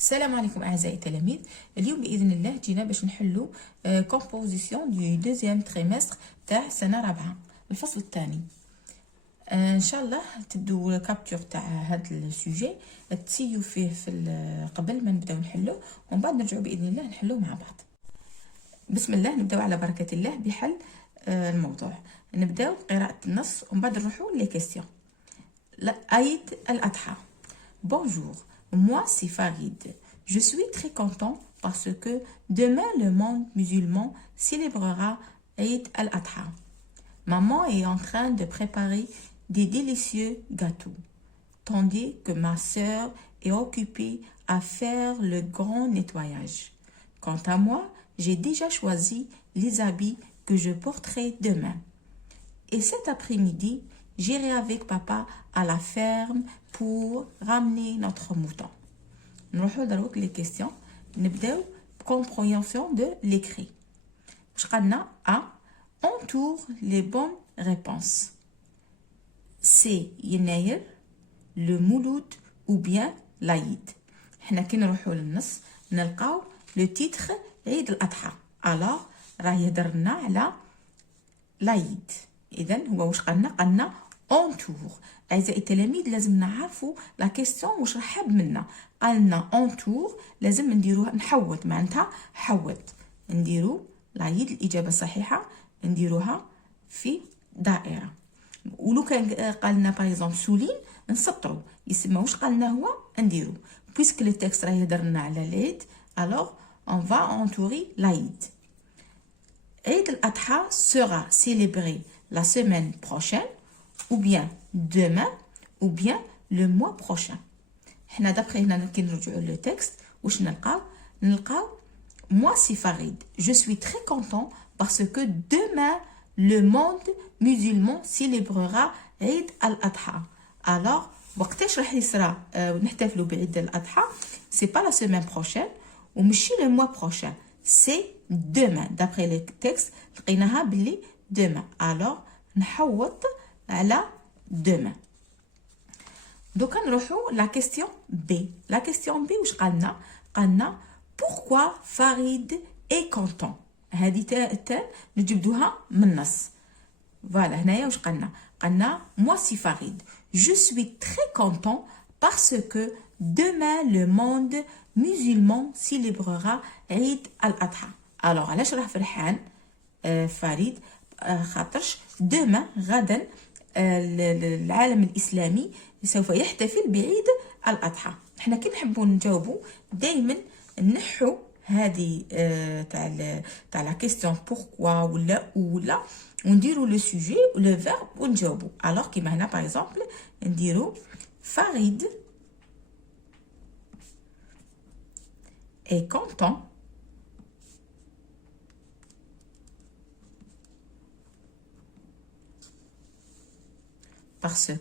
السلام عليكم اعزائي التلاميذ. اليوم باذن الله جينا باش نحلوا كومبوزيسيون دو دوزيام تريمستر تاع سنه رابعه الفصل الثاني. ان شاء الله تبدو كابتور تاع هذا السوجي تسيو فيه قبل ما نبداو نحلوه ومن بعد نرجعوا باذن الله نحلوه مع بعض. بسم الله، نبداو على بركه الله بحل الموضوع. نبداو قراءه النص ومن بعد نروحوا لي كيستيون. عيد الأضحى. Bonjour, moi c'est Farid. Je suis très content parce que demain le monde musulman célébrera Eid al-Adha. Maman est en train de préparer des délicieux gâteaux, tandis que ma sœur est occupée à faire le grand nettoyage. Quant à moi, j'ai déjà choisi les habits que je porterai demain. Et cet après-midi, j'irai avec papa à la ferme pour ramener notre mouton. Nous allons les questions. Nous allons compréhension de l'écrit. A. Entoure les bonnes réponses. C. يناير, le mouloud ou bien l'Aïd. حنا كي نروحوا للنص نلقاو لو تيتر عيد الأضحى. alors راه يهضرنا على l'Aïd. إذن هو واش قالنا entour. أعزائي التلاميذ لازم نعرفوا لا كيستيون واش راه حاب منا. قالنا entour لازم نديروها نحوط، معناتها حوط. نديرو العيد الإجابة الصحيحة نديروها في دائرة. ولو كان قالنا باغ اكزومبل سولين نسطرو، يسمى واش قالنا هو نديرو. بويسك لو تكست راه يهضرنا على العيد alors on va entourer l'Aïd. Eid al-Adha sera célébré la semaine prochaine ou bien demain ou bien le mois prochain. حنا d'après هنا كي نرجعوا لو تكست واش نلقاو moi c'est Farid. Je suis très content parce que demain le monde musulman célébrera Eid al-Adha. alors وقتاش راح يصرى نحتفلوا بعيد الأضحى؟ c'est pas la semaine prochaine ومشي le mois prochain, c'est demain. d'après le texte لقيناها باللي demain. alors نحوط على demain. دوكا نروحوا لا كيستيون بي. لا كيستيون بي واش قالنا pourquoi Farid est content. هذه التال نجبدوها من النص. فوالا هنايا واش قالنا moi c'est Farid. je suis très content parce que demain le monde musulman célébrera Eid al-Adha. alors علاش راه فرحان فريد؟ خاطرش demain غدا العالم الإسلامي سوف يحتفل بعيد الأضحى. احنا كي نحبوا نجاوبوا دائما نحو هذه تاع لا كيستيون بوركوا ولا ونديروا لو سوجي لو فيرب ونجاوبوا. alors كيما هنا باغ اكزومبل نديروا فريد est content parce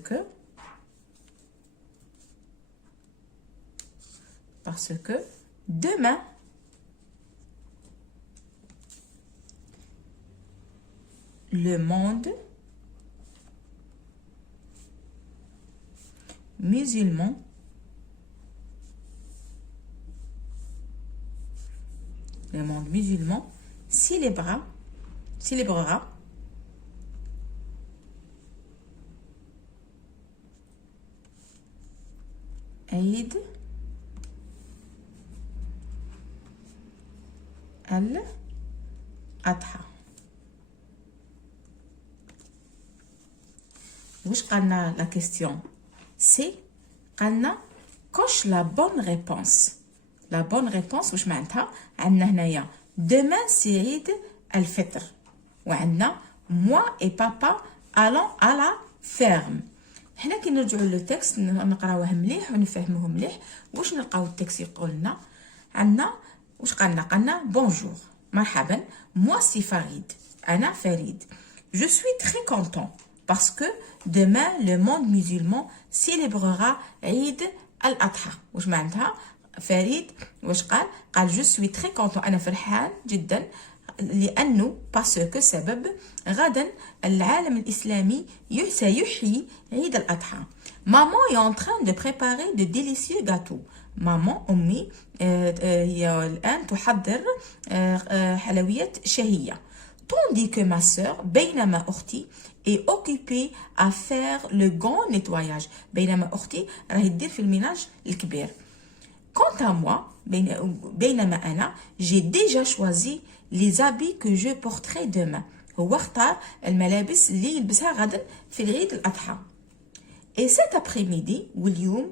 que demain le monde musulman célébrera Eid al-Adha. واش قالنا لا كيستيون سي؟ قالنا كوش لا بون ريبونس. لا بون ريبونس واش معناتها؟ عندنا هنايا demain سي عيد الفطر وعندنا moi et papa allons à la ferme. حنا كي نرجعوا لو تكست نقراوه مليح ونفهموه مليح. واش نلقاو التكست يقول لنا؟ عندنا واش قالنا بونجور مرحبا moi c'est Farid. انا فريد. je suis très content parce que demain le monde musulman célébrera Eid al-Adha. واش معناتها فريد؟ واش قال je suis très content انا فرحان جدا لأنه باسكو سبب غدا العالم الإسلامي سيحيي عيد الأضحى. Maman est en train de préparer de délicieux gâteaux. ماما أمي هي الآن تحضر حلويات شهية. tandis que ma sœur بينما أختي est occupée à faire le grand nettoyage. بينما أختي راهي تدير في الميناج الكبير. quant à moi بينما أنا j'ai déjà choisi les habits que je porterai demain. هو اختار الملابس اللي يلبسها غدا في العيد الأضحى. Et cet après-midi, واليوم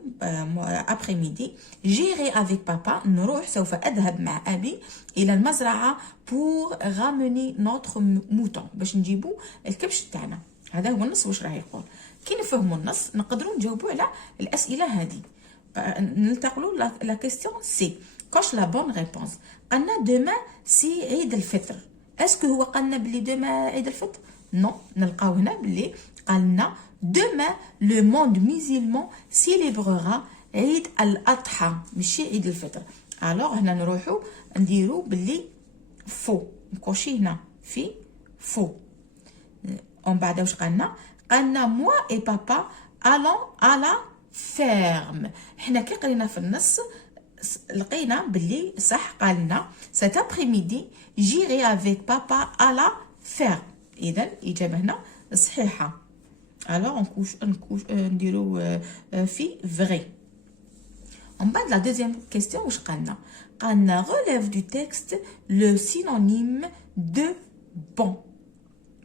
après-midi, j'irai avec papa, سوف أذهب مع أبي إلى المزرعة pour ramener notre mouton. باش نجيبو الكبش تاعنا. هذا هو النص واش راه يقول. كي نفهموا النص نقدروا نجاوبوا على الأسئلة هذه. ننتقلوا لا كيستيون سي. كوش لا بون ريبونس. قالنا demain سي عيد الفطر. اسكو هو قالنا بلي demain عيد الفطر؟ نو، نلقاو هنا بلي قالنا demain le monde musulman célébrera عيد الأضحى ماشي عيد الفطر. alors هنا نروحو نديرو باللي فو، نكوشي هنا في فو. ومن بعد واش قالنا؟ قالنا moi et papa allons à la ferme. حنا كي قرينا في النص لقينا باللي صح. قالنا cet après-midi j'irai avec papa à la ferme. اذا الاجابه هنا صحيحه. alors نديرو في vrai. En bas de la deuxième question واش قالنا؟ قالنا relève du texte le synonyme de bon.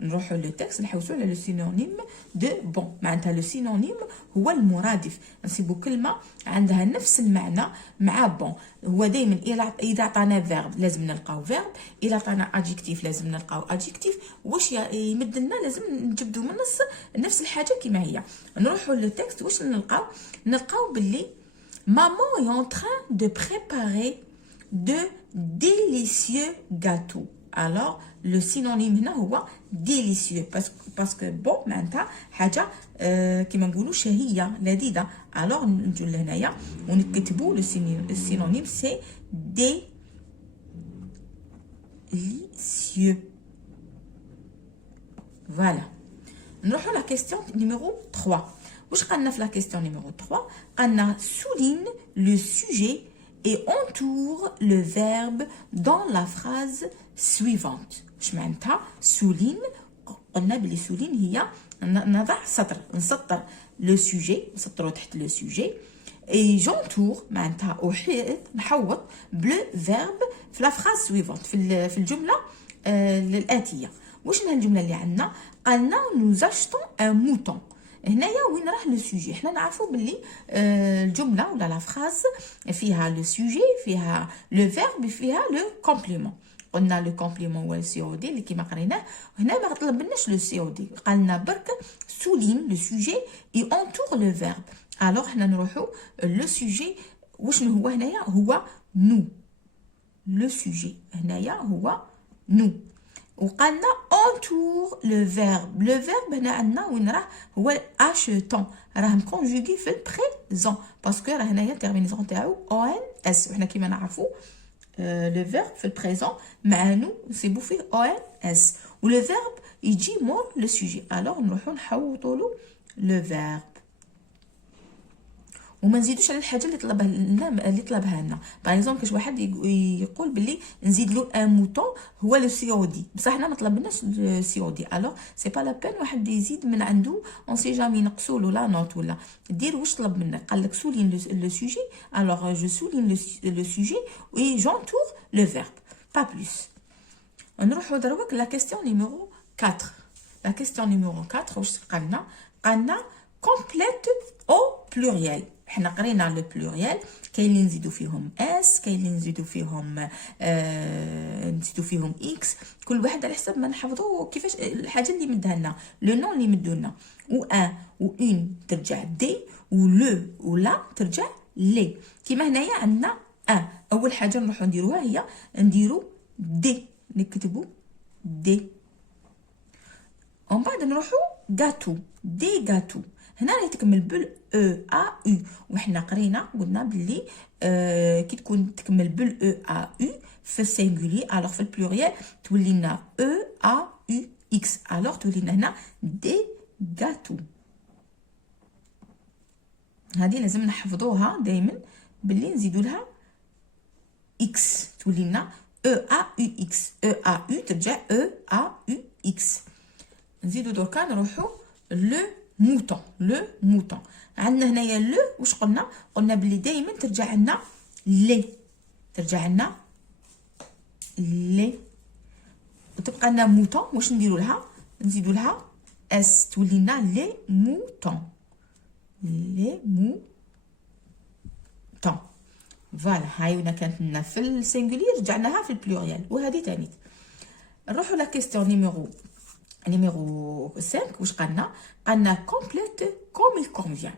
نروحوا للتكست نحوسوا على لو سينونيم دو بون. معناتها لو سينونيم هو المرادف، نصيبوا كلمه عندها نفس المعنى مع بون. هو دائما اذا عطانا فيرب لازم نلقاو فيرب، اذا عطانا ادجكتيف لازم نلقاو ادجكتيف. واش يمد لنا لازم نجبدوا من نفس الحاجه كما هي. نروحوا للتكست واش نلقاو باللي maman est en train de préparer de délicieux gâteaux. alors le synonyme هنا هو délicieux parce que bon معناتها حاجه كيما نقولوا شهيه لذيذه. alors نجوا لهنايا ونكتبوا لو synonyme c'est délicieux. voilà. نروحوا لا كيستيون نيميرو 3. واش قالنا في لا كيستيون نيميرو 3؟ قالنا souligne le sujet et entoure le verbe dans la phrase suivante. واش معناتها souligne؟ قلنا بلي souligne هي نضع سطر، نسطر لو سوجي، نسطرو تحت لو سوجي. اي جونتور معناتها احيط، نحوط بلو فيرب في لا فراز سويفونت، في الجمله الاتيه. واش هي الجمله اللي عندنا؟ قالنا nous achetons un mouton. هنايا وين راه لو سوجي؟ حنا نعرفوا باللي الجمله ولا لا فراز فيها لو سوجي، فيها لو فيرب، فيها لو كومبليمون. قلنا لو كومبليمون هو السي او دي اللي كيما قريناه. هنا ما طلبناش لو سي او دي، قالنا برك سولين لو سوجي اي اونتور لو فيرب. الوغ حنا نروحو لو سوجي وشنو هو هنايا؟ هو نو. لو سوجي هنايا هو نو. وقالنا اونتور لو فيرب. لو فيرب هنا عندنا وين راه؟ هو اشتون، راه مكونجوغي في البريزون باسكو راه هنايا التيرمينيزون تاعو او ان اس. وحنا كيما نعرفو لو فيرب في البريزون مع نو نصيبو فيه او ان اس، ولو فيرب يجي مور لو سوجي. الوغ نروحو نحوطولو لو فيرب وما نزيدوش على الحاجه اللي طلبها لنا. باغ اكزومبل كاش واحد يقول باللي نزيد له ان موطون هو لو سي او دي، بصح حنا ما طلبناش لو سي او دي. الوغ سي با لا بين واحد يزيد من عنده، اون سي جامي نقصوا له لا نوت ولا دير واش طلب منك. قال لك سولين لو سوجي، الوغ جو سولين لو سوجي وي جونتور لو فيرب با بلوس. نروحو دروك لا كيستيون نيميرو 4. لا كيستيون نيميرو 4 واش قالنا؟ قالنا كومبليت او بلوريال. حنا قرينا لو بلوريال، كاين اللي نزيدو فيهم اس، كاين اللي نزيدو فيهم اكس، كل واحد على حسب ما نحفظو كيفاش الحاجه اللي مدها لنا، لو نون اللي مدو لنا. و ان و اون ترجع دي، و لو و لا ترجع لي. كيما هنايا عندنا ان، اول حاجه نروحو نديروها هي نديرو دي، نكتبو دي. ومن بعد نروحو غاتو، دي غاتو. هنا راهي تكمل بال او ا يو، وحنا قرينا قلنا بلي كي تكون تكمل بال او ا يو في السينغولي، الوغ في البلوريال تولي لنا او ا يو اكس، الوغ تولي لنا هنا دي غاتو. هذه لازم نحفظوها دائما باللي نزيدو لها اكس تولي لنا او ا يو اكس، او ا يو ترجع او ا يو اكس. نزيدو دركا نروحو لو موطون. لو موطون عندنا هنايا لو واش قلنا؟ قلنا بلي دائما ترجع لنا لي، ترجع لنا لي وتبقى لنا موطون. واش نديرو لها؟ نزيدو لها اس تولي لنا لي موطون. لي موطون فوالا. هاي وين كانت لنا في السينغولير رجعناها في البلوريال. وهذه تاني. نروحو لا كيستيون نيميرو 5. واش قالنا؟ قالنا كومبليت كوم il convient.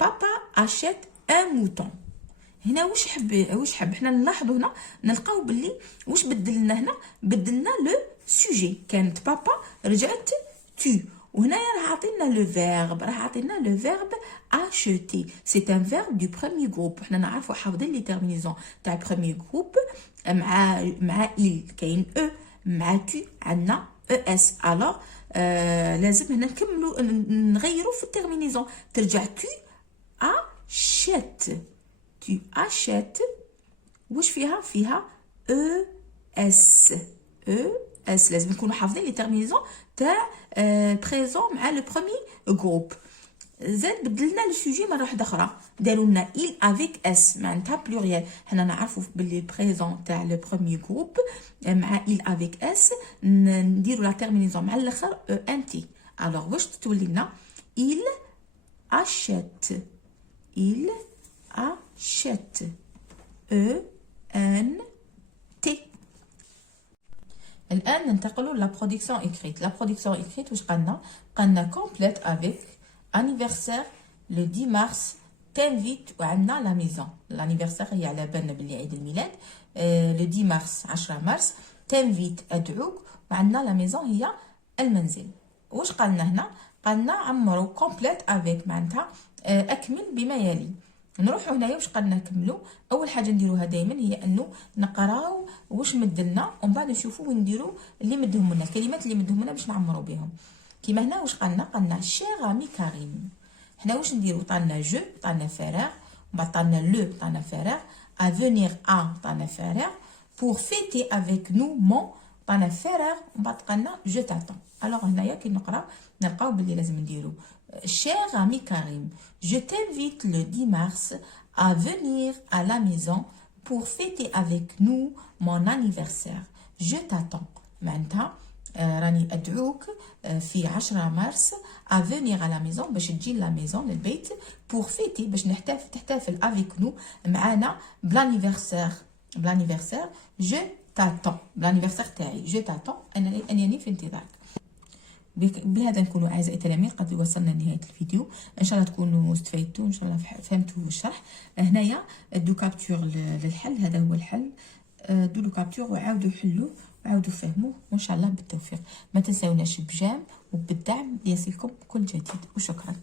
بابا اشيت ان موطون. هنا واش حب حنا نلاحظوا هنا نلقاو باللي واش بدلنا هنا؟ بدلنا لو سوجي. كانت بابا رجعت تو، وهنايا راه عطينا لو فيرب، راه عطينا لو فيرب acheter. سي ان فيرب دو بروميير جروب. حنا نعرفوا حافظين لي تيرمينيزون تاع البروميير جروب مع il كاين او، مع تو عندنا او اس. الوغ لازم هنا نكملوا نغيروا في التيرمينيزون. ترجع تو achète. tu achètes واش فيها؟ فيها او اس. او اس لازم نكونوا حافظين لي تيرمينيزون تاع بريزون مع لو بروميير جروب. زاد بدلنا لو سوجي مره واحده اخرى، داروا لنا il avec اس معناتها بلوريال. حنا نعرفوا باللي البريزون تاع لو بروميير جروب مع il avec اس نديروا لا تيرمينيزون مع الاخر او ان تي. الوغ واش تولي لنا؟ il achète. il achète. E N T. الآن ننتقلوا لا برودكسيون écrite. لا برودكسيون écrite واش قالنا؟ قالنا complète avec anniversaire le 10 mars t'invite وعندنا لا ميزون. l'anniversaire هي على بالنا باللي عيد الميلاد. le 10 mars 10 مارس t'invite أدعوك، وعندنا لا ميزون هي المنزل. واش قالنا هنا؟ قالنا عمرو complète avec معناتها أكمل بما يلي. نروحو هنايا واش قالنا نكملو؟ اول حاجه نديروها دائما هي انه نقراو واش مدلنا ومن بعد نشوفوا وين نديرو اللي مدهم لنا، الكلمات اللي مدهم لنا باش نعمرو بهم. كيما هنا واش قالنا شير امي كريم. هنا واش نديرو؟ طالنا جو طالنا فراغ، ومن بعد طالنا لو طالنا فراغ، ا فينير ا طالنا فراغ، بور فيتي افيك نو مون طالنا فراغ، ومن بعد قالنا جو تاتون. الوغ هنايا كي نقرا نلقاو بلي لازم نديرو Cher ami Karim, je t'invite le 10 mars à venir à la maison pour fêter avec nous mon anniversaire. Je t'attends. معناتها راني أدعوك في 10 مارس à venir à la maison باش تجي لا ميزون للبيت pour fêter باش تحتفل avec nous معانا بلانيفرسير. je t'attends. بلانيفرسير تاعي je t'attends أنني في انتظارك. بهذا نكونوا اعزائي التلاميذ قد وصلنا لنهايه الفيديو. ان شاء الله تكونوا استفدتوا، ان شاء الله فهمتوا الشرح. هنايا دو كابتور للحل، هذا هو الحل. دو كابتور وعاودوا حلوه وعاودوا فهموه، وان شاء الله بالتوفيق. ما تنساوناش بجام وبالدعم ليصلكم كل جديد، وشكرا.